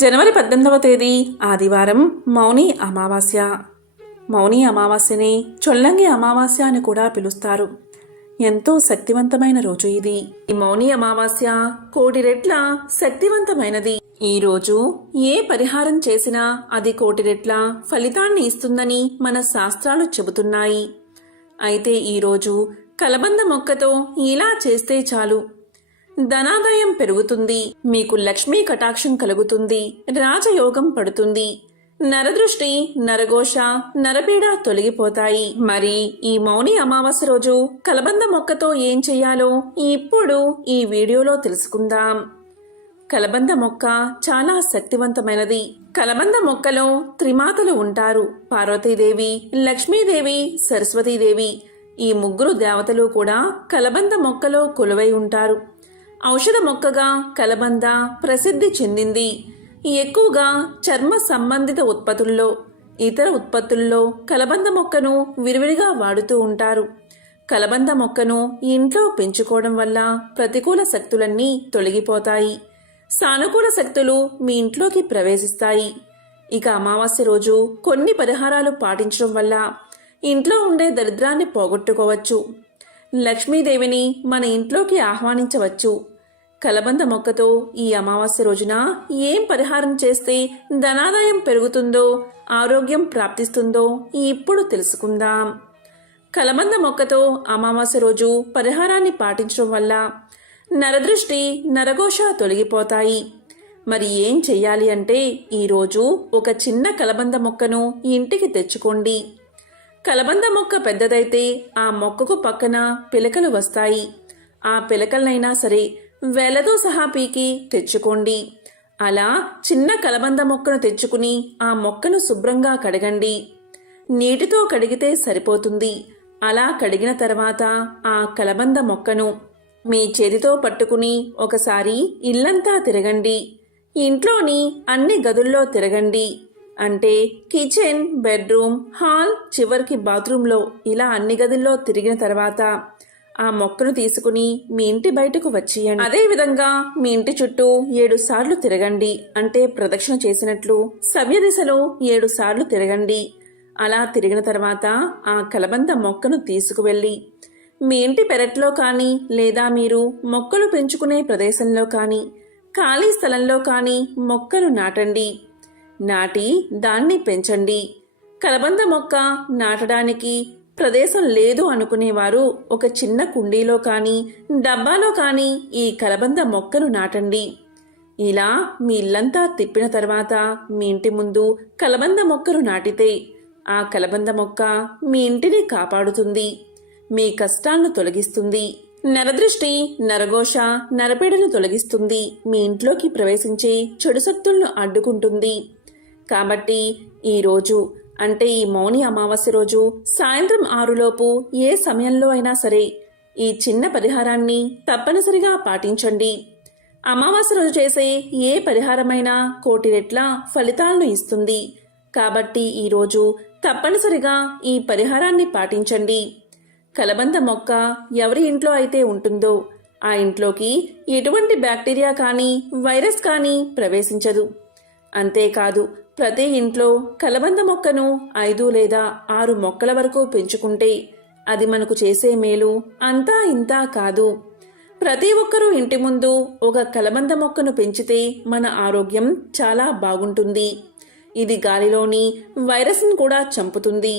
జనవరి 18వ తేదీ ఆదివారం మౌని అమావాస్య. మౌని అమావాస్యని చొల్లంగి అమావాస్య అని కూడా పిలుస్తారు. ఎంతో శక్తివంతమైన రోజు ఇది. ఈ మౌని అమావాస్య కోటి రెట్ల శక్తివంతమైనది. ఈ రోజు ఏ పరిహారం చేసినా అది కోటి రెట్ల ఫలితాన్ని ఇస్తుందని మన శాస్త్రాలు చెబుతున్నాయి. అయితే ఈరోజు కలబంద మొక్కతో ఇలా చేస్తే చాలు, ధనాదాయం పెరుగుతుంది, మీకు లక్ష్మీ కటాక్షం కలుగుతుంది, రాజయోగం పడుతుంది, నరదృష్టి, నరఘోష, నరపీడ తొలగిపోతాయి. మరి ఈ మౌని అమావాస్య రోజు కలబంద మొక్కతో ఏం చెయ్యాలో ఇప్పుడు ఈ వీడియోలో తెలుసుకుందాం. కలబంద మొక్క చాలా శక్తివంతమైనది. కలబంద మొక్కలో త్రిమాతలు ఉంటారు. పార్వతీదేవి, లక్ష్మీదేవి, సరస్వతీదేవి. ఈ ముగ్గురు దేవతలు కూడా కలబంద మొక్కలో కొలువై ఉంటారు. ఔషధ మొక్కగా కలబంద ప్రసిద్ధి చెందింది. ఎక్కువగా చర్మ సంబంధిత ఉత్పత్తుల్లో, ఇతర ఉత్పత్తుల్లో కలబంద మొక్కను విరివిడిగా వాడుతూ ఉంటారు. కలబంద మొక్కను ఇంట్లో పెంచుకోవడం వల్ల ప్రతికూల శక్తులన్నీ తొలగిపోతాయి, సానుకూల శక్తులు మీ ఇంట్లోకి ప్రవేశిస్తాయి. ఇక అమావాస్య రోజు కొన్ని పరిహారాలు పాటించడం వల్ల ఇంట్లో ఉండే దరిద్రాన్ని పోగొట్టుకోవచ్చు, లక్ష్మీదేవిని మన ఇంట్లోకి ఆహ్వానించవచ్చు. కలబంద మొక్కతో ఈ అమావాస్య రోజున ఏం పరిహారం చేస్తే ధనాదాయం పెరుగుతుందో, ఆరోగ్యం ప్రాప్తిస్తుందో ఇప్పుడు తెలుసుకుందాం. కలబంద మొక్కతో అమావాస్య రోజు పరిహారాన్ని పాటించడం వల్ల నరదృష్టి, నరఘోష తొలగిపోతాయి. మరి ఏం చెయ్యాలి అంటే, ఈరోజు ఒక చిన్న కలబంద మొక్కను ఇంటికి తెచ్చుకోండి. కలబంద మొక్క పెద్దదైతే ఆ మొక్కకు పక్కన పిలకలు వస్తాయి. ఆ పిలకలనైనా సరే వేలతో సహా పీకి తెచ్చుకోండి. అలా చిన్న కలబంద మొక్కను తెచ్చుకుని ఆ మొక్కను శుభ్రంగా కడగండి. నీటితో కడిగితే సరిపోతుంది. అలా కడిగిన తర్వాత ఆ కలబంద మొక్కను మీ చేతితో పట్టుకుని ఒకసారి ఇల్లంతా తిరగండి. ఇంట్లోని అన్ని గదుల్లో తిరగండి. అంటే కిచెన్, బెడ్రూమ్, హాల్, చివరికి బాత్రూంలో, ఇలా అన్ని గదుల్లో తిరిగిన తర్వాత ఆ మొక్కను తీసుకుని మీ ఇంటి బయటకు వచ్చేయండి. అదే విధంగా మీ ఇంటి చుట్టూ 7 సార్లు తిరగండి. అంటే ప్రదక్షిణ చేసినట్లు సవ్య దిశలో 7 సార్లు తిరగండి. అలా తిరిగిన తర్వాత ఆ కలబంద మొక్కను తీసుకువెళ్ళి మీ ఇంటి పెరట్లో కానీ, లేదా మీరు మొక్కలు పెంచుకునే ప్రదేశంలో కానీ, ఖాళీ స్థలంలో కానీ మొక్కను నాటండి. నాటి దాన్ని పెంచండి. కలబంద మొక్క నాటడానికి ప్రదేశం లేదు అనుకునేవారు ఒక చిన్న కుండీలో కానీ, డబ్బాలో కానీ ఈ కలబంద మొక్కను నాటండి. ఇలా మీ ఇల్లంతా తిప్పిన తర్వాత మీ ఇంటి ముందు కలబంద మొక్కను నాటితే ఆ కలబంద మొక్క మీ ఇంటిని కాపాడుతుంది, మీ కష్టాలను తొలగిస్తుంది, నరదృష్టి, నరఘోష, నరపీడను తొలగిస్తుంది, మీ ఇంట్లోకి ప్రవేశించే చెడు శక్తులను అడ్డుకుంటుంది. కాబట్టి ఈరోజు అంటే ఈ మౌని అమావాస్య రోజు సాయంత్రం 6లోపు ఏ సమయంలో అయినా సరే ఈ చిన్న పరిహారాన్ని తప్పనిసరిగా పాటించండి. అమావాస్య రోజు చేసే ఏ పరిహారమైనా కోటి రెట్ల ఫలితాలను ఇస్తుంది. కాబట్టి ఈరోజు తప్పనిసరిగా ఈ పరిహారాన్ని పాటించండి. కలబంద మొక్క ఎవరి ఇంట్లో అయితే ఉంటుందో ఆ ఇంట్లోకి ఎటువంటి బ్యాక్టీరియా కానీ, వైరస్ కానీ ప్రవేశించదు. అంతేకాదు, ప్రతి ఇంట్లో కలబంద మొక్కను 5 లేదా 6 మొక్కల వరకు పెంచుకుంటే అది మనకు చేసే మేలు అంతా ఇంతా కాదు. ప్రతి ఒక్కరూ ఇంటి ముందు ఒక కలబంద మొక్కను పెంచితే మన ఆరోగ్యం చాలా బాగుంటుంది. ఇది గాలిలోని వైరస్ను కూడా చంపుతుంది.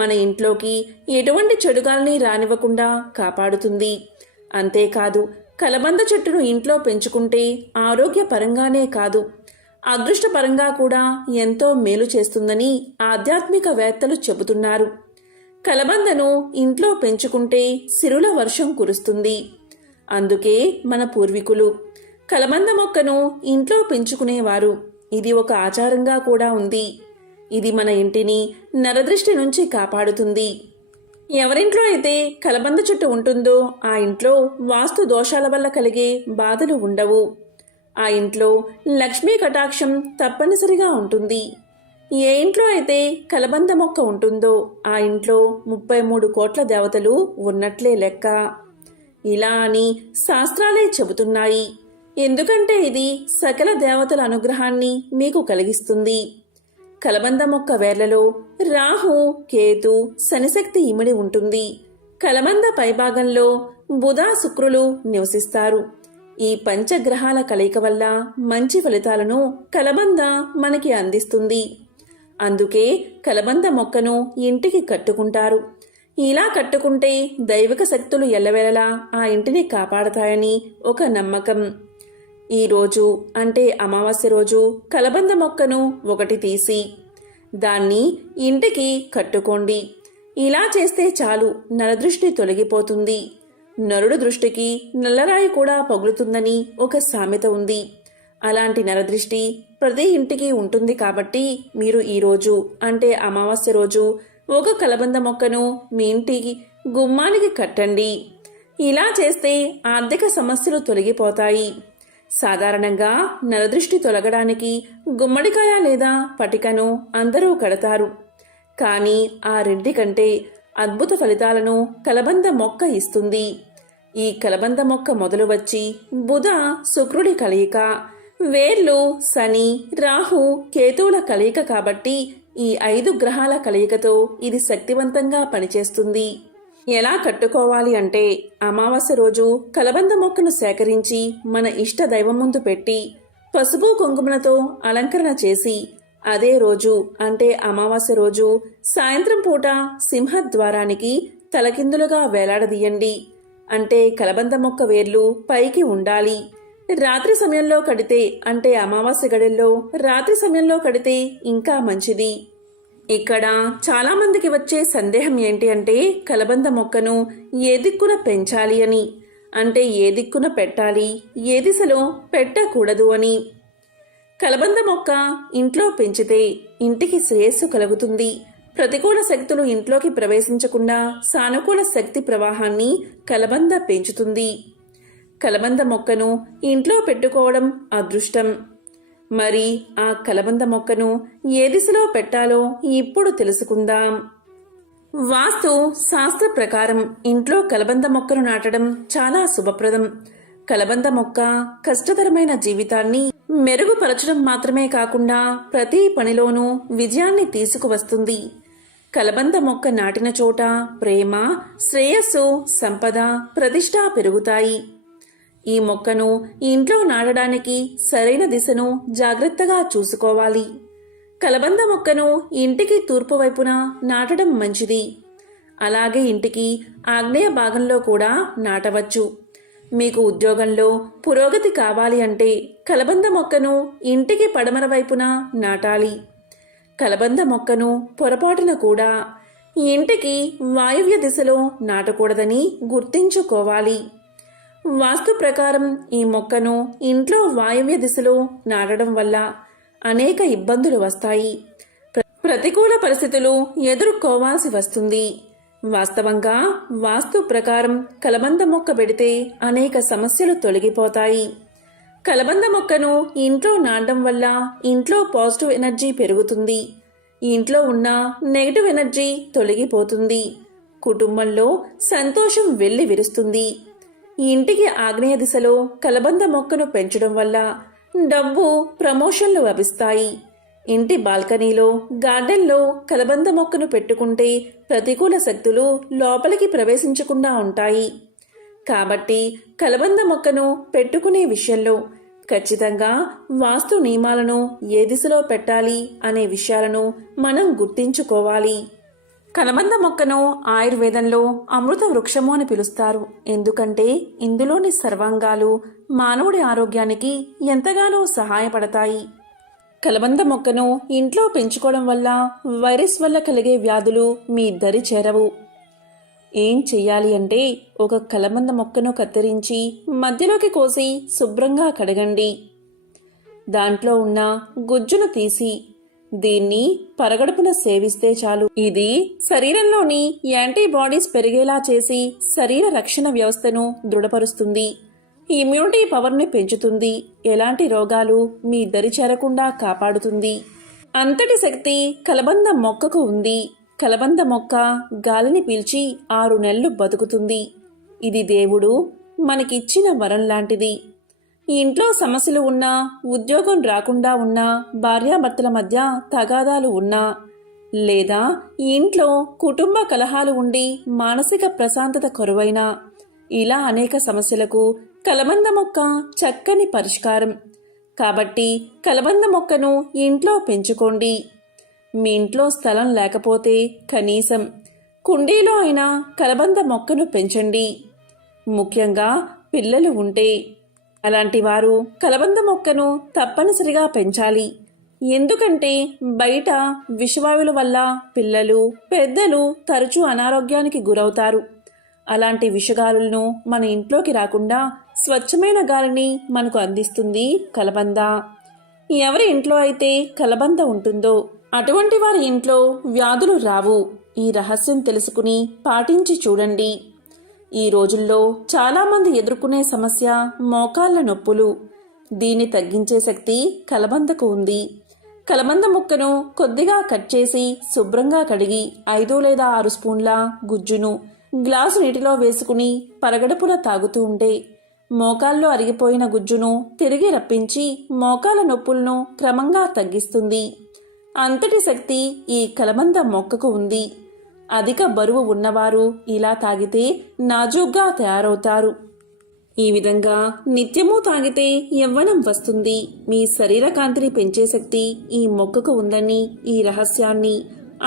మన ఇంట్లోకి ఎటువంటి చెడుగాల్ని రానివ్వకుండా కాపాడుతుంది. అంతేకాదు, కలబంద చెట్టును ఇంట్లో పెంచుకుంటే ఆరోగ్యపరంగానే కాదు, అదృష్టపరంగా కూడా ఎంతో మేలు చేస్తుందని ఆధ్యాత్మికవేత్తలు చెబుతున్నారు. కలబందను ఇంట్లో పెంచుకుంటే సిరుల వర్షం కురుస్తుంది. అందుకే మన పూర్వీకులు కలబంద మొక్కను ఇంట్లో పెంచుకునేవారు. ఇది ఒక ఆచారంగా కూడా ఉంది. ఇది మన ఇంటిని నరదృష్టి నుంచి కాపాడుతుంది. ఎవరింట్లో అయితే కలబంద చెట్టు ఉంటుందో ఆ ఇంట్లో వాస్తు దోషాల వల్ల కలిగే బాధలు ఉండవు. ఆ ఇంట్లో లక్ష్మీ కటాక్షం తప్పనిసరిగా ఉంటుంది. ఏ ఇంట్లో అయితే కలబంద మొక్క ఉంటుందో ఆ ఇంట్లో 33 కోట్ల దేవతలు ఉన్నట్లే లెక్క. ఇలా అని శాస్త్రాలే చెబుతున్నాయి. ఎందుకంటే ఇది సకల దేవతల అనుగ్రహాన్ని మీకు కలిగిస్తుంది. కలబంద మొక్క వేర్లలో రాహు, కేతు, శనిశక్తి ఇమిడి ఉంటుంది. కలబంద పైభాగంలో బుధ, శుక్రులు నివసిస్తారు. ఈ పంచగ్రహాల కలయిక వల్ల మంచి ఫలితాలను కలబంద మనకి అందిస్తుంది. అందుకే కలబంద మొక్కను ఇంటికి కట్టుకుంటారు. ఇలా కట్టుకుంటే దైవిక శక్తులు ఎల్లవేళలా ఆ ఇంటిని కాపాడతాయని ఒక నమ్మకం. ఈ రోజు అంటే అమావాస్య రోజు కలబంద మొక్కను ఒకటి తీసి దాన్ని ఇంటికి కట్టుకోండి. ఇలా చేస్తే చాలు, నరదృష్టి తొలగిపోతుంది. నరుడు దృష్టికి నల్లరాయి కూడా పగులుతుందని ఒక సామెత ఉంది. అలాంటి నరదృష్టి ప్రతి ఇంటికి ఉంటుంది. కాబట్టి మీరు ఈరోజు అంటే అమావాస్య రోజు ఒక కలబంద మొక్కను మీ ఇంటికి గుమ్మానికి కట్టండి. ఇలా చేస్తే ఆర్థిక సమస్యలు తొలగిపోతాయి. సాధారణంగా నరదృష్టి తొలగడానికి గుమ్మడికాయ లేదా పటికను అందరూ కడతారు. కానీ ఆ రెండి కంటే అద్భుత ఫలితాలను కలబంద మొక్క ఇస్తుంది. ఈ కలబంద మొక్క మొదలు వచ్చి బుధ, శుక్రుడి కలయిక, వేర్లు శని, రాహు, కేతువుల కలయిక కాబట్టి ఈ 5 గ్రహాల కలయికతో ఇది శక్తివంతంగా పనిచేస్తుంది. ఎలా కట్టుకోవాలి అంటే అమావాస్య రోజు కలబంద మొక్కను సేకరించి మన ఇష్ట దైవం ముందు పెట్టి పసుపు కుంకుమలతో అలంకరణ చేసి అదే రోజు అంటే అమావాస్య రోజు సాయంత్రం పూట సింహద్వారానికి తలకిందులుగా వేలాడదీయండి. అంటే కలబంద మొక్క వేర్లు పైకి ఉండాలి. రాత్రి సమయంలో కడితే అంటే అమావాస్య గడిల్లో రాత్రి సమయంలో కడితే ఇంకా మంచిది. ఇక్కడ చాలా మందికి వచ్చే సందేహం ఏంటి అంటే కలబంద మొక్కను ఏ దిక్కున పెంచాలి అని, అంటే ఏ దిక్కున పెట్టాలి, ఏ దిశలో పెట్టకూడదు అని. కలబంద మొక్క ఇంట్లో పెంచితే ఇంటికి శ్రేయస్సు కలుగుతుంది. ప్రతికూల శక్తులు ఇంట్లోకి ప్రవేశించకుండా సానుకూల శక్తి ప్రవాహాన్ని కలబంద పెంచుతుంది. కలబంద మొక్కను ఇంట్లో పెట్టుకోవడం అదృష్టం. మరి ఆ కలబంద మొక్కను ఏ దిశలో పెట్టాలో ఇప్పుడు తెలుసుకుందాం. వాస్తు శాస్త్ర ప్రకారం ఇంట్లో కలబంద మొక్కను నాటడం చాలా శుభప్రదం. కలబంద మొక్క కష్టతరమైన జీవితాన్ని మెరుగుపరచడం మాత్రమే కాకుండా ప్రతి పనిలోనూ విజయాన్ని తీసుకువస్తుంది. కలబంద మొక్క నాటిన చోట ప్రేమ, శ్రేయస్సు, సంపద, ప్రతిష్ట పెరుగుతాయి. ఈ మొక్కను ఇంట్లో నాటడానికి సరైన దిశను జాగ్రత్తగా చూసుకోవాలి. కలబంద మొక్కను ఇంటికి తూర్పు వైపున నాటడం మంచిది. అలాగే ఇంటికి ఆగ్నేయ భాగంలో కూడా నాటవచ్చు. మీకు ఉద్యోగంలో పురోగతి కావాలి అంటే కలబంద మొక్కను ఇంటికి పడమర వైపున నాటాలి. కలబంద మొక్కను పొరపాటున కూడా ఇంటికి వాయువ్య దిశలో నాటకూడదని గుర్తుంచుకోవాలి. వాస్తు ప్రకారం ఈ మొక్కను ఇంట్లో వాయువ్య దిశలో నాటడం వల్ల అనేక ఇబ్బందులు వస్తాయి. ప్రతికూల పరిస్థితులు ఎదుర్కోవాల్సి వస్తుంది. వాస్తవంగా వాస్తు ప్రకారం కలబంద మొక్క పెడితే అనేక సమస్యలు తొలగిపోతాయి. కలబంద మొక్కను ఇంట్లో నాటడం వల్ల ఇంట్లో పాజిటివ్ ఎనర్జీ పెరుగుతుంది. ఇంట్లో ఉన్న నెగటివ్ ఎనర్జీ తొలగిపోతుంది. కుటుంబంలో సంతోషం వెల్లి విరుస్తుంది. ఇంటికి ఆగ్నేయ దిశలో కలబంద మొక్కను పెంచడం వల్ల డబ్బు, ప్రమోషన్లు లభిస్తాయి. ఇంటి బాల్కనీలో, గార్డెన్లో కలబంద మొక్కను పెట్టుకుంటే ప్రతికూల శక్తులు లోపలికి ప్రవేశించకుండా ఉంటాయి. కాబట్టి కలబంద మొక్కను పెట్టుకునే విషయంలో ఖచ్చితంగా వాస్తు నియమాలను ఏ దిశలో పెట్టాలి అనే విషయాలను మనం గుర్తించుకోవాలి. కలబంద మొక్కను ఆయుర్వేదంలో అమృత వృక్షము అని పిలుస్తారు. ఎందుకంటే ఇందులోని సర్వాంగాలు మానవుడి ఆరోగ్యానికి ఎంతగానో సహాయపడతాయి. కలబంద మొక్కను ఇంట్లో పెంచుకోవడం వల్ల వైరస్ వల్ల కలిగే వ్యాధులు మీ దరి చేరవు. ఏం చెయ్యాలి అంటే ఒక కలబంద మొక్కను కత్తిరించి మధ్యలోకి కోసి శుభ్రంగా కడగండి. దాంట్లో ఉన్న గుజ్జును తీసి దీన్ని పరగడుపున సేవిస్తే చాలు. ఇది శరీరంలోని యాంటీబాడీస్ పెరిగేలా చేసి శరీర రక్షణ వ్యవస్థను దృఢపరుస్తుంది. ఇమ్యూనిటీ పవర్ని పెంచుతుంది. ఎలాంటి రోగాలు మీ దరి చేరకుండా కాపాడుతుంది. అంతటి శక్తి కలబంద మొక్కకు ఉంది. కలబంద మొక్క గాలిని పీల్చి 6 నెలలు బతుకుతుంది. ఇది దేవుడు మనకిచ్చిన వరం లాంటిది. ఇంట్లో సమస్యలు ఉన్నా, ఉద్యోగం రాకుండా ఉన్నా, భార్యాభర్తల మధ్య తగాదాలు ఉన్నా, లేదా ఇంట్లో కుటుంబ కలహాలు ఉండి మానసిక ప్రశాంతత కొరవైనా, ఇలా అనేక సమస్యలకు కలబంద మొక్క చక్కని పరిష్కారం. కాబట్టి కలబంద మొక్కను ఇంట్లో పెంచుకోండి. మీ ఇంట్లో స్థలం లేకపోతే కనీసం కుండీలో అయినా కలబంద మొక్కను పెంచండి. ముఖ్యంగా పిల్లలు ఉంటే అలాంటి వారు కలబంద మొక్కను తప్పనిసరిగా పెంచాలి. ఎందుకంటే బయట విషవాయువుల వల్ల పిల్లలు, పెద్దలు తరచూ అనారోగ్యానికి గురవుతారు. అలాంటి విషగాలులను మన ఇంట్లోకి రాకుండా స్వచ్ఛమైన గాలిని మనకు అందిస్తుంది కలబంద. ఎవరి ఇంట్లో అయితే కలబంద ఉంటుందో అటువంటి వారి ఇంట్లో వ్యాధులు రావు. ఈ రహస్యం తెలుసుకుని పాటించి చూడండి. ఈ రోజుల్లో చాలామంది ఎదుర్కొనే సమస్య మోకాళ్ళ నొప్పులు. దీన్ని తగ్గించే శక్తి కలబందకు ఉంది. కలబంద ముక్కను కొద్దిగా కట్ చేసి శుభ్రంగా కడిగి 5 లేదా 6 స్పూన్ల గుజ్జును గ్లాసు నీటిలో వేసుకుని పరగడుపున తాగుతూ ఉంటే మోకాల్లో అరిగిపోయిన గుజ్జును తిరిగి రప్పించి మోకాల నొప్పులను క్రమంగా తగ్గిస్తుంది. అంతటి శక్తి ఈ కలబంద మొక్కకు ఉంది. అధిక బరువు ఉన్నవారు ఇలా తాగితే నాజూగ్గా తయారవుతారు. ఈ విధంగా నిత్యము తాగితే యవ్వనం వస్తుంది. మీ శరీర కాంతిని పెంచే శక్తి ఈ మొక్కకు ఉందని, ఈ రహస్యాన్ని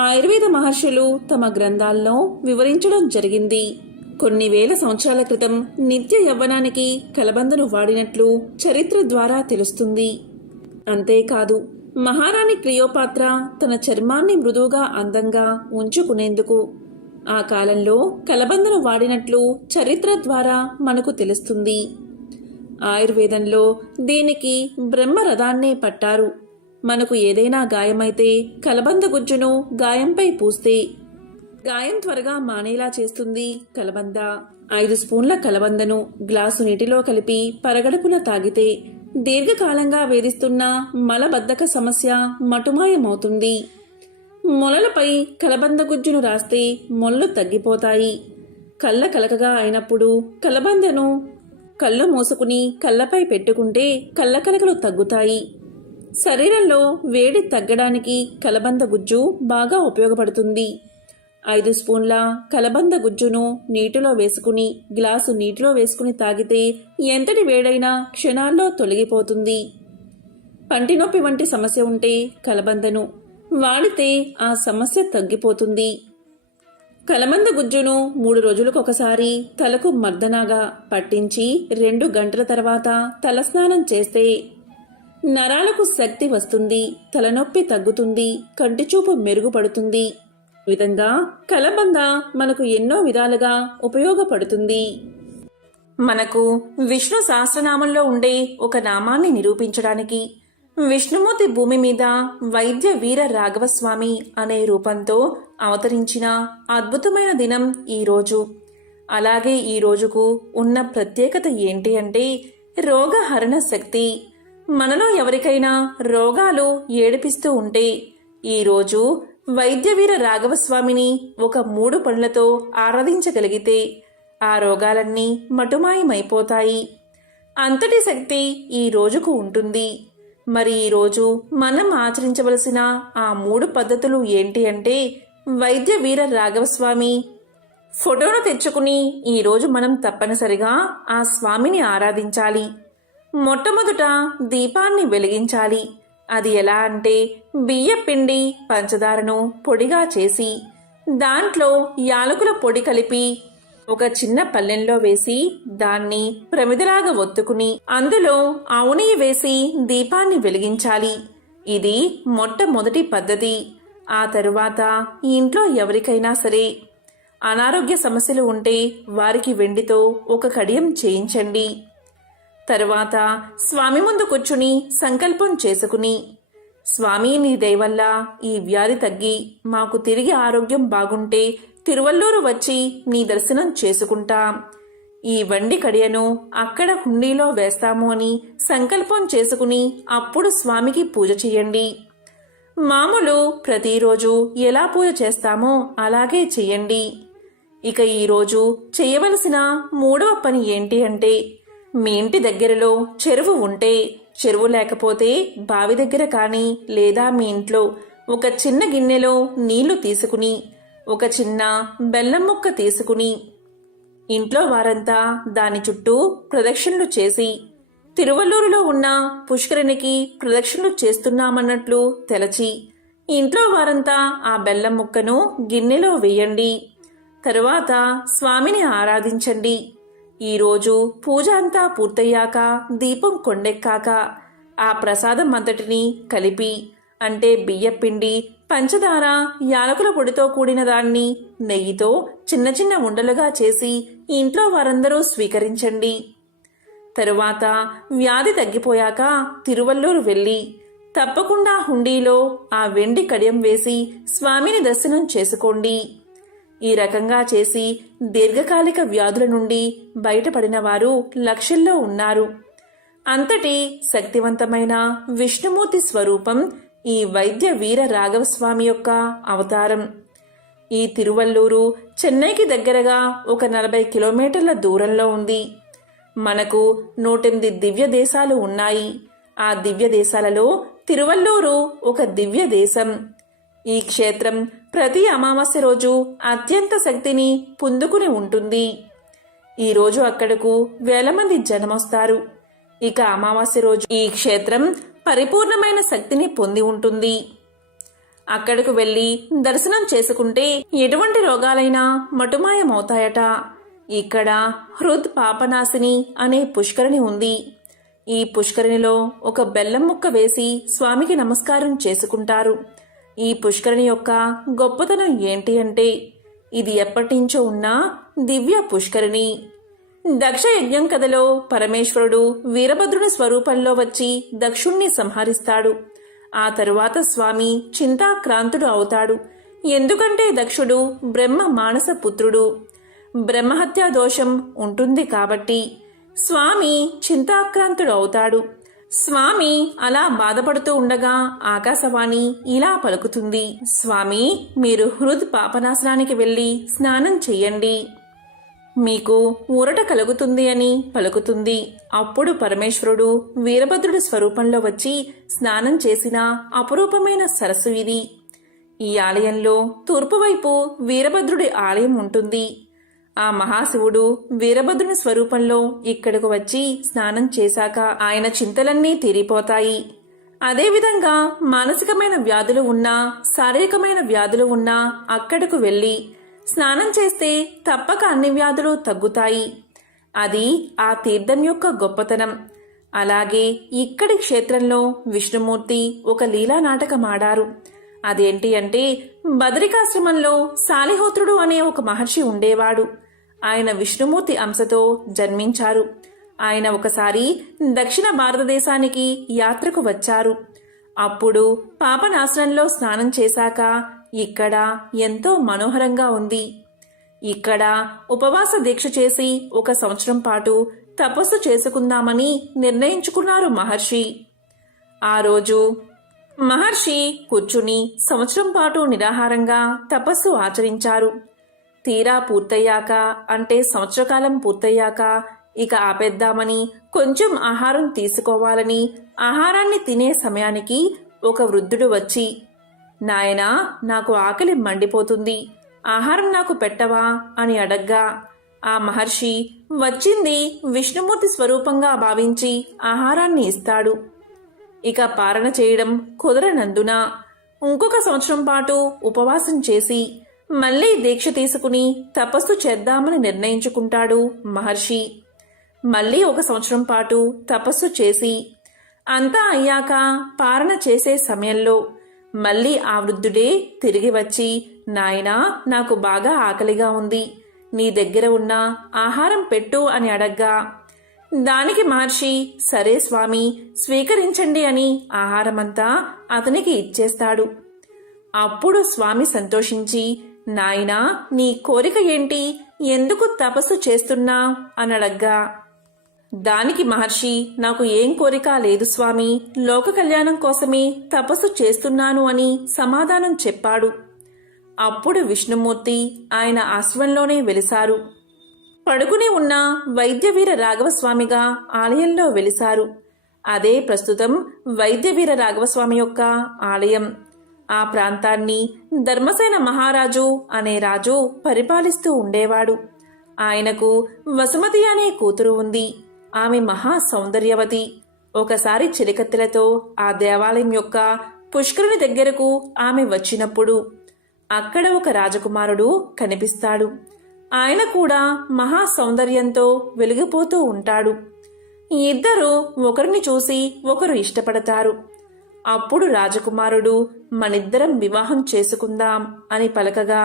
ఆయుర్వేద మహర్షులు తమ గ్రంథాల్లో వివరించడం జరిగింది. కొన్ని వేల సంవత్సరాల క్రితం నిత్య యవ్వనానికి కలబందను వాడినట్లు చరిత్ర ద్వారా తెలుస్తుంది. అంతేకాదు, మహారాణి క్లియోపాత్ర తన చర్మాన్ని మృదువుగా అందంగా ఉంచుకునేందుకు ఆ కాలంలో కలబందను వాడినట్లు చరిత్ర ద్వారా మనకు తెలుస్తుంది. ఆయుర్వేదంలో దీనికి బ్రహ్మరథాన్నే పట్టారు. మనకు ఏదైనా గాయమైతే కలబంద గుజ్జును గాయంపై పూస్తే గాయం త్వరగా మానేలా చేస్తుంది కలబంద. 5 స్పూన్ల కలబందను గ్లాసు నీటిలో కలిపి పరగడుపున తాగితే దీర్ఘకాలంగా వేధిస్తున్న మలబద్ధక సమస్య మటుమాయమవుతుంది. మొలలపై కలబంద గుజ్జును రాస్తే మొలలు తగ్గిపోతాయి. కళ్ళ కలకగా అయినప్పుడు కలబందను కళ్ళు మూసుకుని కళ్ళపై పెట్టుకుంటే కళ్ళ కలకలు తగ్గుతాయి. శరీరంలో వేడి తగ్గడానికి కలబంద గుజ్జు బాగా ఉపయోగపడుతుంది. 5 స్పూన్ల కలబంద గుజ్జును నీటిలో వేసుకుని గ్లాసు నీటిలో వేసుకుని తాగితే ఎంతటి వేడైనా క్షణాల్లో తొలగిపోతుంది. పంటి నొప్పి వంటి సమస్య ఉంటే కలబందను వాడితే ఆ సమస్య తగ్గిపోతుంది. కలబంద గుజ్జును 3 రోజులకు ఒకసారి తలకు మర్దనాగా పట్టించి 2 గంటల తర్వాత తలస్నానం చేస్తే నరాలకు శక్తి వస్తుంది, తలనొప్పి తగ్గుతుంది, కంటిచూపు మెరుగుపడుతుంది. ఈ విధంగా కలబంద మనకు ఎన్నో విధాలుగా ఉపయోగపడుతుంది. మనకు విష్ణు సహస్రనామంలో ఉండే ఒక నామాన్ని నిరూపించడానికి విష్ణుమూర్తి భూమి మీద వైద్య వీర రాఘవస్వామి అనే రూపంతో అవతరించిన అద్భుతమైన దినం ఈరోజు. అలాగే ఈ రోజుకు ఉన్న ప్రత్యేకత ఏంటి అంటే రోగహరణ శక్తి. మనలో ఎవరికైనా రోగాలు ఏడిపిస్తూ ఉంటే ఈరోజు వైద్యవీర రాఘవస్వామిని ఒక 3 పనులతో ఆరాధించగలిగితే ఆ రోగాలన్నీ మటుమాయమైపోతాయి. అంతటి శక్తి ఈ రోజుకు ఉంటుంది. మరి ఈరోజు మనం ఆచరించవలసిన ఆ 3 పద్ధతులు ఏంటి అంటే వైద్య వీర రాఘవస్వామి ఫోటోను తెచ్చుకుని ఈరోజు మనం తప్పనిసరిగా ఆ స్వామిని ఆరాధించాలి. మొట్టమొదట దీపాన్ని వెలిగించాలి. అది ఎలా అంటే బియ్యపిండి పంచదారను పొడిగా చేసి దాంట్లో యాలకుల పొడి కలిపి ఒక చిన్న పల్లెంలో వేసి దాన్ని ప్రమిదలాగా ఒత్తుకుని అందులో ఆవు నెయ్యి వేసి దీపాన్ని వెలిగించాలి. ఇది మొట్టమొదటి పద్ధతి. ఆ తరువాత ఇంట్లో ఎవరికైనా సరే అనారోగ్య సమస్యలు ఉంటే వారికి వెండితో ఒక కడియం చేయించండి. తరువాత స్వామి ముందు కూర్చుని సంకల్పం చేసుకుని, స్వామి నీ దయవల్ల ఈ వ్యాధి తగ్గి మాకు తిరిగి ఆరోగ్యం బాగుంటే తిరువల్లూరు వచ్చి నీ దర్శనం చేసుకుంటా. ఈ వండి కడియను అక్కడ హుండీలో వేస్తాము అని సంకల్పం చేసుకుని అప్పుడు స్వామికి పూజ చేయండి. మామూలు ప్రతిరోజు ఎలా పూజ చేస్తామో అలాగే చెయ్యండి. ఇక ఈరోజు చేయవలసిన 3వ పని ఏంటి అంటే మీ ఇంటి దగ్గరలో చెరువు ఉంటే, చెరువు లేకపోతే బావి దగ్గర కానీ లేదా మీ ఇంట్లో ఒక చిన్న గిన్నెలో నీళ్లు తీసుకుని ఒక చిన్న బెల్లం ముక్క తీసుకుని ఇంట్లో వారంతా దాని చుట్టూ ప్రదక్షిణలు చేసి తిరువల్లూరులో ఉన్న పుష్కరిణికి ప్రదక్షిణలు చేస్తున్నామన్నట్లు తెలచి ఇంట్లో వారంతా ఆ బెల్లం ముక్కను గిన్నెలో వేయండి. తరువాత స్వామిని ఆరాధించండి. ఈరోజు పూజ అంతా పూర్తయ్యాక దీపం కొండెక్కాక ఆ ప్రసాదం అంతటినీ కలిపి, అంటే బియ్యపిండి, పంచదార, యాలకుల పొడితో కూడిన దాన్ని నెయ్యితో చిన్న చిన్న ఉండలుగా చేసి ఇంట్లో వారందరూ స్వీకరించండి. తరువాత వ్యాధి తగ్గిపోయాక తిరువల్లూరు వెళ్ళి తప్పకుండా హుండీలో ఆ వెండి కడియం వేసి స్వామిని దర్శనం చేసుకోండి. ఈ రకంగా చేసి దీర్ఘకాలిక వ్యాధుల నుండి బయటపడిన వారు లక్షల్లో ఉన్నారు. అంతటి శక్తివంతమైన విష్ణుమూర్తి స్వరూపం ఈ వైద్య వీర రాఘవస్వామి యొక్క అవతారం. ఈ తిరువల్లూరు చెన్నైకి దగ్గరగా ఒక 40 కిలోమీటర్ల దూరంలో ఉంది. మనకు 108 దివ్య దేశాలు ఉన్నాయి. ఆ దివ్య దేశాలలో తిరువల్లూరు ఒక దివ్య దేశం. ఈ క్షేత్రం ప్రతి అమావాస్య రోజు అత్యంత శక్తిని పుంజుకుని ఉంటుంది. ఈరోజు అక్కడకు వేల మంది జనమొస్తారు. ఇక అమావాస్య రోజు ఈ క్షేత్రం పరిపూర్ణమైన శక్తిని పొంది ఉంటుంది. అక్కడకు వెళ్లి దర్శనం చేసుకుంటే ఎటువంటి రోగాలైనా మటుమాయమవుతాయట. ఇక్కడ హృద్ పాపనాశిని అనే పుష్కరిణి ఉంది. ఈ పుష్కరిణిలో ఒక బెల్లం ముక్క వేసి స్వామికి నమస్కారం చేసుకుంటారు. ఈ పుష్కరిణి యొక్క గొప్పతనం ఏంటి అంటే, ఇది ఎప్పటినుంచో ఉన్న దివ్య పుష్కరిణి. దక్ష యజ్ఞం కథలో పరమేశ్వరుడు వీరభద్రుని స్వరూపంలో వచ్చి దక్షుణ్ణి సంహరిస్తాడు. ఆ తరువాత స్వామి చింతాక్రాంతుడు అవుతాడు. ఎందుకంటే దక్షుడు బ్రహ్మ మానస పుత్రుడు. బ్రహ్మహత్యా దోషం ఉంటుంది కాబట్టి స్వామి చింతాక్రాంతుడు అవుతాడు. స్వామి అలా బాధపడుతూ ఉండగా ఆకాశవాణి ఇలా పలుకుతుంది: స్వామి, మీరు హృద్ పాపనాశనానికి వెళ్ళి స్నానం చెయ్యండి, మీకు ఊరట కలుగుతుంది అని పలుకుతుంది. అప్పుడు పరమేశ్వరుడు వీరభద్రుడి స్వరూపంలో వచ్చి స్నానం చేసిన అపురూపమైన సరస్సు ఇది. ఈ ఆలయంలో తూర్పువైపు వీరభద్రుడి ఆలయం ఉంటుంది. ఆ మహాశివుడు వీరభద్రుని స్వరూపంలో ఇక్కడకు వచ్చి స్నానం చేశాక ఆయన చింతలన్నీ తీరిపోతాయి. అదేవిధంగా మానసికమైన వ్యాధులు ఉన్నా, శారీరకమైన వ్యాధులు ఉన్నా అక్కడకు వెళ్ళి స్నానం చేస్తే తప్పక అన్ని వ్యాధులు తగ్గుతాయి. అది ఆ తీర్థం యొక్క గొప్పతనం. అలాగే ఇక్కడి క్షేత్రంలో విష్ణుమూర్తి ఒక లీలా నాటకం ఆడారు. అదేంటి అంటే, బదరికాశ్రమంలో శాలిహోత్రుడు అనే ఒక మహర్షి ఉండేవాడు. ఆయన విష్ణుమూర్తి అంశతో జన్మించారు. ఆయన ఒకసారి దక్షిణ భారతదేశానికి యాత్రకు వచ్చారు. అప్పుడు పాపనాశనంలో స్నానం చేశాక ఇక్కడ ఎంతో మనోహరంగా ఉంది. ఇక్కడ ఉపవాస దీక్ష చేసి 1 సంవత్సరం పాటు తపస్సు చేసుకుందామని నిర్ణయించుకున్నారు మహర్షి. ఆ రోజు మహర్షి కూర్చుని సంవత్సరం పాటు నిరాహారంగా తపస్సు ఆచరించారు. తీరా పూర్తయ్యాక, అంటే సంవత్సరకాలం పూర్తయ్యాక ఇక ఆపేద్దామని, కొంచెం ఆహారం తీసుకోవాలని ఆహారాన్ని తినే సమయానికి ఒక వృద్ధుడు వచ్చి, నాయనా, నాకు ఆకలి మండిపోతుంది, ఆహారం నాకు పెట్టవా అని అడగ్గా ఆ మహర్షి వచ్చింది విష్ణుమూర్తి స్వరూపంగా భావించి ఆహారాన్ని ఇస్తాడు. ఇక పారణ చేయడం కుదరనందున ఇంకొక సంవత్సరం పాటు ఉపవాసం చేసి మళ్లీ దీక్ష తీసుకుని తపస్సు చేద్దామని నిర్ణయించుకుంటాడు మహర్షి. మళ్లీ 1 సంవత్సరం పాటు తపస్సు చేసి అంతా అయ్యాక పారణ చేసే సమయంలో మళ్లీ ఆ వృద్ధుడే తిరిగి వచ్చి, నాయనా, నాకు బాగా ఆకలిగా ఉంది, నీ దగ్గర ఉన్న ఆహారం పెట్టు అని అడగ్గా దానికి మహర్షి, సరే స్వామి, స్వీకరించండి అని ఆహారమంతా అతనికి ఇచ్చేస్తాడు. అప్పుడు స్వామి సంతోషించి, నాయనా, నీ కోరిక ఏంటి, ఎందుకు తపస్సు చేస్తున్నా అని అడగ్గా దానికి మహర్షి, నాకు ఏం కోరిక లేదు స్వామి, లోక కళ్యాణం కోసమే తపస్సు చేస్తున్నాను అని సమాధానం చెప్పాడు. అప్పుడు విష్ణుమూర్తి ఆయన ఆశ్రమంలోనే వెలిశారు. పడుకుని ఉన్న వైద్యవీర రాఘవస్వామిగా ఆలయంలో వెలిశారు. అదే ప్రస్తుతం వైద్యవీర రాఘవస్వామి యొక్క ఆలయం. ఆ ప్రాంతాన్ని ధర్మసేన మహారాజు అనే రాజు పరిపాలిస్తూ ఉండేవాడు. ఆయనకు వసుమతి అనే కూతురు ఉంది. ఆమె మహా సౌందర్యవతి. ఒకసారి చిలికత్తెలతో ఆ దేవాలయం యొక్క పుష్కరుని దగ్గరకు ఆమె వచ్చినప్పుడు అక్కడ ఒక రాజకుమారుడు కనిపిస్తాడు. ఆయన కూడా మహా సౌందర్యంతో వెలిగిపోతూ ఉంటాడు. ఇద్దరు ఒకరిని చూసి ఒకరు ఇష్టపడతారు. అప్పుడు రాజకుమారుడు మనిద్దరం వివాహం చేసుకుందాం అని పలకగా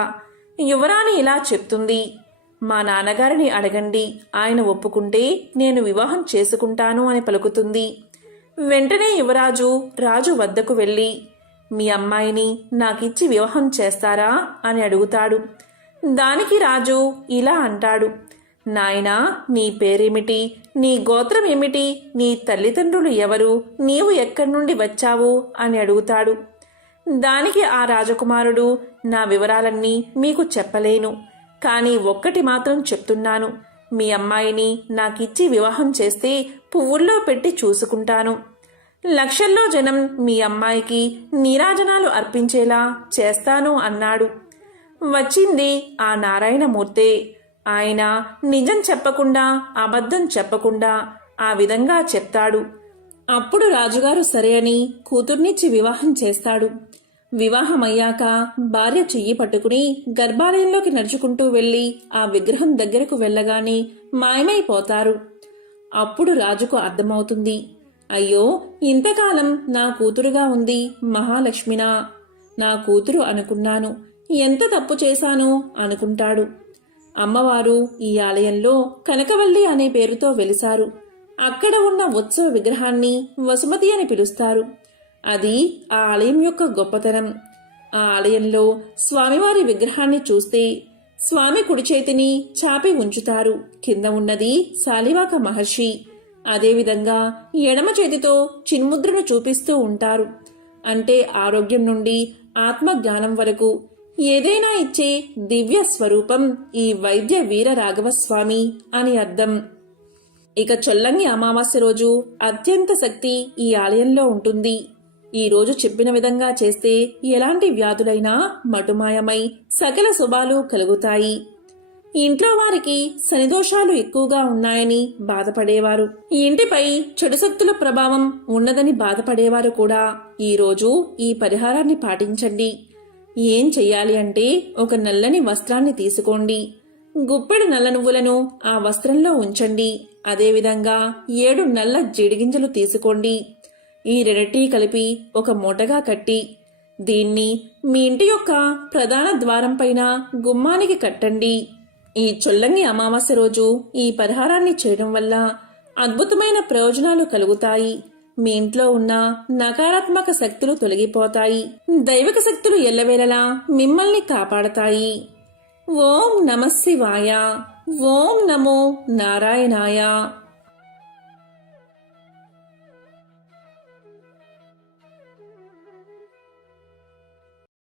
యువరాణి ఇలా చెప్తుంది, మా నాన్నగారిని అడగండి, ఆయన ఒప్పుకుంటే నేను వివాహం చేసుకుంటాను అని పలుకుతుంది. వెంటనే యువరాజు రాజు వద్దకు వెళ్ళి మీ అమ్మాయిని నాకిచ్చి వివాహం చేస్తారా అని అడుగుతాడు. దానికి రాజు ఇలా అంటాడు, నాయనా, నీ పేరేమిటి, నీ గోత్రం ఏమిటి, నీ తల్లిదండ్రులు ఎవరు, నీవు ఎక్కడి నుండి వచ్చావు అని అడుగుతాడు. దానికి ఆ రాజకుమారుడు నా వివరాలన్నీ మీకు చెప్పలేను, కానీ ఒక్కటి మాత్రం చెప్తున్నాను, మీ అమ్మాయిని నాకిచ్చి వివాహం చేస్తే పువ్వుల్లో పెట్టి చూసుకుంటాను. లక్షల్లో జనం మీ అమ్మాయికి నీరాజనాలు అర్పించేలా చేస్తాను అన్నాడు. వచ్చింది ఆ నారాయణమూర్తే. ఆయన నిజం చెప్పకుండా అబద్ధం చెప్పకుండా ఆ విధంగా చెప్తాడు. అప్పుడు రాజుగారు సరే అని కూతుర్నిచ్చి వివాహం చేస్తాడు. వివాహమయ్యాక భార్య చెయ్యి పట్టుకుని గర్భాలయంలోకి నడుచుకుంటూ వెళ్లి ఆ విగ్రహం దగ్గరకు వెళ్ళగానే మాయమైపోతారు. అప్పుడు రాజుకు అర్థమవుతుంది, అయ్యో, ఇంతకాలం నా కూతురుగా ఉంది మహాలక్ష్మినా, నా కూతురు అనుకున్నాను, ఎంత తప్పు చేశాను అనుకుంటాడు. అమ్మవారు ఈ ఆలయంలో కనకవల్లి అనే పేరుతో వెలిశారు. అక్కడ ఉన్న ఉత్సవ విగ్రహాన్ని వసుమతి అని పిలుస్తారు. అది ఆ ఆలయం యొక్క గొప్పతనం. ఆ ఆలయంలో స్వామివారి విగ్రహాన్ని చూస్తే స్వామి కుడి చేతిని చాపి ఉంచుతారు. కింద ఉన్నది శాలివాక మహర్షి. అదేవిధంగా ఎడమ చేతితో చిన్ముద్రను చూపిస్తూ ఉంటారు. అంటే ఆరోగ్యం నుండి ఆత్మజ్ఞానం వరకు ఏదైనా ఇచ్చే దివ్య స్వరూపం ఈ వైద్య వీర రాఘవస్వామి అని అర్థం. ఇక చొల్లంగి అమావాస్య రోజు అత్యంత శక్తి ఈ ఆలయంలో ఉంటుంది. ఈ రోజు చెప్పిన విధంగా చేస్తే ఎలాంటి వ్యాధులైనా మటుమాయమై సకల శుభాలు కలుగుతాయి. ఇంట్లో వారికి శనిదోషాలు ఎక్కువగా ఉన్నాయని బాధపడేవారు, ఇంటిపై చెడు శక్తుల ప్రభావం ఉన్నదని బాధపడేవారు కూడా ఈ రోజు ఈ పరిహారాన్ని పాటించండి. ఏం చెయ్యాలి అంటే ఒక నల్లని వస్త్రాన్ని తీసుకోండి. గుప్పెడు నల్ల నువ్వులను ఆ వస్త్రంలో ఉంచండి. అదేవిధంగా 7 నల్ల జీడిగింజలు తీసుకోండి. ఈ రెండిటి కలిపి ఒక మూటగా కట్టి దీన్ని మీ ఇంటి యొక్క ప్రధాన ద్వారం పైన గుమ్మానికి కట్టండి. ఈ చొల్లంగి అమావాస్య రోజు ఈ పరిహారాన్ని చేయడం వల్ల అద్భుతమైన ప్రయోజనాలు కలుగుతాయి. మీ ఇంట్లో ఉన్న నకారాత్మక శక్తులు తొలగిపోతాయి. దైవిక శక్తులు ఎల్లవేళలా మిమ్మల్ని కాపాడతాయి. ఓం నమః శివాయ. ఓం నమో నారాయణాయ.